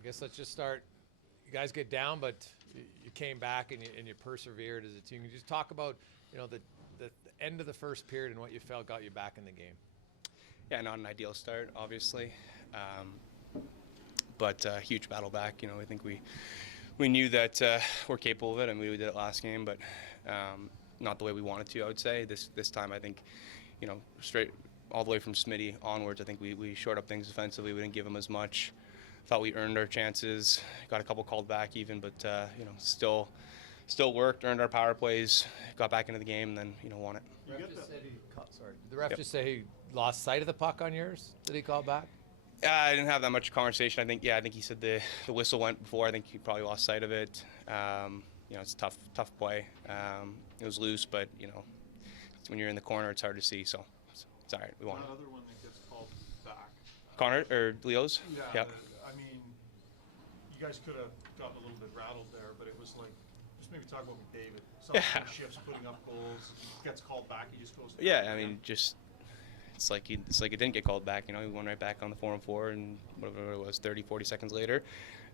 I guess let's just start. You guys get down, but you came back and you persevered as a team. Can you just talk about the end of the first period and what you felt got you back in the game? Yeah, not an ideal start, obviously, but a huge battle back. I think we knew that we're capable of it, and we did it last game, but not the way we wanted to. I would say this time, I think, straight all the way from Smitty onwards, I think we shored up things defensively. We didn't give them as much. Thought we earned our chances. Got a couple called back even, but still worked, earned our power plays, got back into the game, and then won it. Did the ref just say he lost sight of the puck on yours? Did he call back? I didn't have that much conversation. I think he said the whistle went before. I think he probably lost sight of it. It's a tough play. It was loose, but when you're in the corner, it's hard to see. So it's all right. We won. Another one that gets called back. Connor or Leo's? Yeah. Yep. I mean, you guys could have gotten a little bit rattled there, but it was like, just maybe talk about McDavid. Something shifts, putting up goals, gets called back, he just goes. Yeah, I mean, just it's like it didn't get called back. He went right back on the 4-on-4, and whatever it was, 30, 40 seconds later,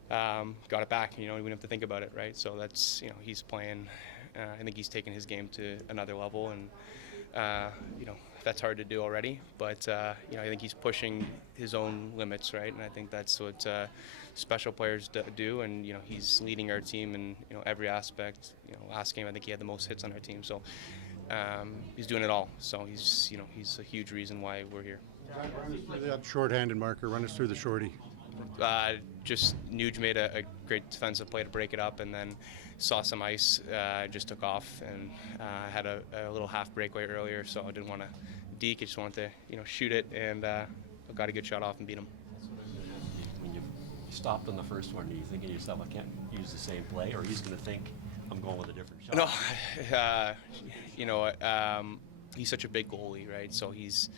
got it back. We didn't have to think about it, right? So that's he's playing. I think he's taken his game to another level, and that's hard to do already. But I think he's pushing his own limits, right? And I think that's what special players do. And he's leading our team in every aspect. Last game I think he had the most hits on our team, so he's doing it all. So he's a huge reason why we're here. That shorthanded marker, run us through the shorty. Just Nuge made a great defensive play to break it up, and then saw some ice, just took off, and had a little half breakaway earlier, so I didn't want to deke. I just wanted to shoot it, and got a good shot off and beat him. When you stopped on the first one, are you thinking to yourself, I can't use the same play, or he's going to think I'm going with a different shot? No, he's such a big goalie, right? So he's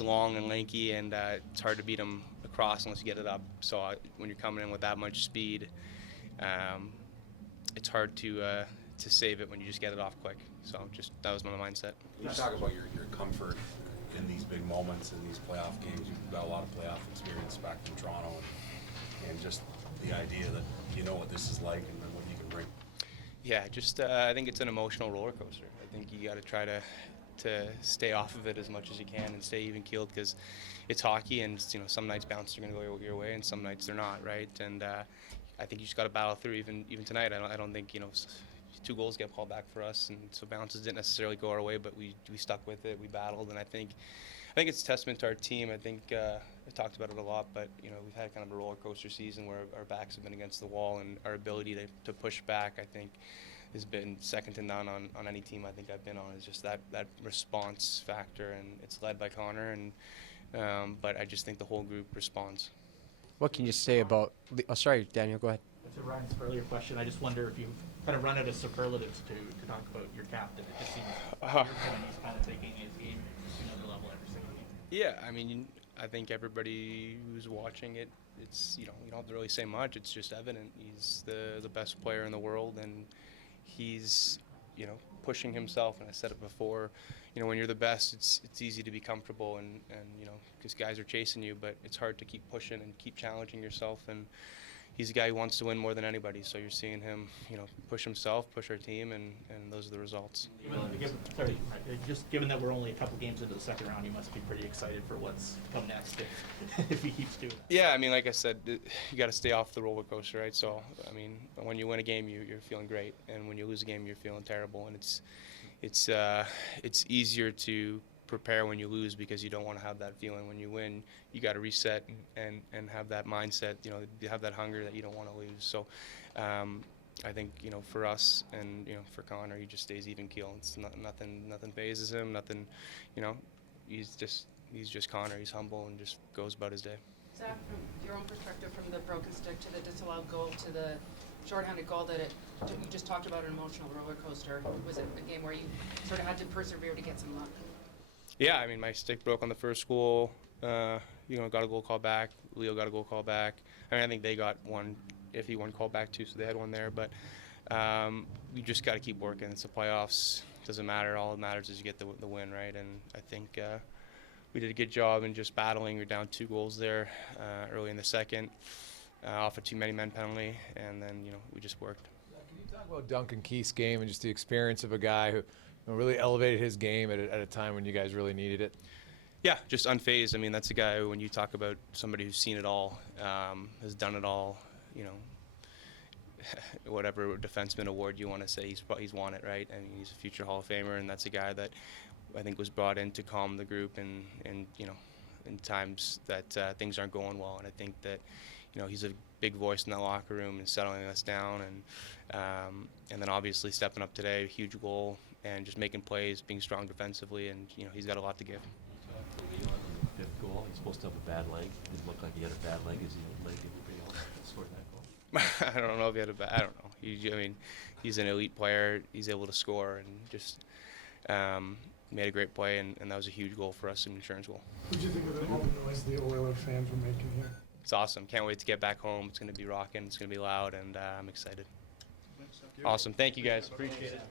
long and lanky, and it's hard to beat him across unless you get it up. So when you're coming in with that much speed, it's hard to save it when you just get it off quick. So that was my mindset. Can you talk about your comfort in these big moments in these playoff games? You've got a lot of playoff experience back from Toronto, and just the idea that you know what this is like and what you can bring. Yeah, I think it's an emotional roller coaster. I think you got to try to stay off of it as much as you can and stay even keeled, because it's hockey, and some nights bounces are going to go your way and some nights they're not, right? And I think you just got to battle through. Even tonight, I don't think 2 goals get called back for us, and so bounces didn't necessarily go our way, but we stuck with it, we battled, and I think it's a testament to our team. I think I talked about it a lot, but we've had kind of a roller coaster season where our backs have been against the wall, and our ability to push back, I think, has been second to none on any team I think I've been on. Is just that response factor, and it's led by Connor, and but I just think the whole group responds. What can you say about? Oh, sorry, Daniel. Go ahead. To Ryan's earlier question, I just wonder if you've kind of run out of superlatives to talk about your captain. It just seems he's kind of taking his game to another level every single game. Yeah, I mean, I think everybody who's watching it, it's you don't have to really say much. It's just evident. He's the best player in the world, and he's pushing himself. And I said it before, when you're the best, it's easy to be comfortable, and because guys are chasing you, but it's hard to keep pushing and keep challenging yourself. And he's a guy who wants to win more than anybody, so you're seeing him push himself, push our team, and those are the results. Given that we're only a couple games into the second round, you must be pretty excited for what's come next if he keeps doing that. Yeah, I mean, like I said, you got to stay off the roller coaster, right? So I mean, when you win a game, you're feeling great, and when you lose a game, you're feeling terrible, and it's easier to prepare when you lose, because you don't want to have that feeling. When you win, you got to reset and have that mindset, you have that hunger that you don't want to lose. So I think for us and for Connor, he just stays even keel. It's nothing phases him, nothing. He's just Connor. He's humble and just goes about his day. Zach, from your own perspective, from the broken stick to the disallowed goal to the shorthanded goal, you just talked about an emotional roller coaster. Was it a game where you sort of had to persevere to get some luck? Yeah, I mean, my stick broke on the first goal. Got a goal call back. Leo got a goal call back. I mean, I think they got one call back too, so they had one there. But you just got to keep working. It's the playoffs. It doesn't matter. All that matters is you get the win, right? And I think we did a good job in just battling. We're down 2 goals there early in the second. off a too many men penalty, and then we just worked. Can you talk about Duncan Keith's game and just the experience of a guy who really elevated his game at a time when you guys really needed it? Yeah, just unfazed. I mean, that's a guy who, when you talk about somebody who's seen it all, has done it all, whatever defenseman award you want to say, he's won it, right? I mean, he's a future Hall of Famer, and that's a guy that I think was brought in to calm the group and in times that things aren't going well. And I think that he's a big voice in that locker room and settling us down, and then obviously stepping up today, huge goal, and just making plays, being strong defensively, and he's got a lot to give. Leon on the fifth goal, he's supposed to have a bad leg. Didn't look like he had a bad leg. Is he like everybody else that scored that goal? I don't know if he had a bad. I don't know. He's an elite player. He's able to score and just made a great play, and that was a huge goal for us, an insurance goal. What did you think of all the noise the Oilers fans were making here? It's awesome. Can't wait to get back home. It's going to be rocking. It's going to be loud, and I'm excited. Awesome. Thank you, guys. Appreciate it.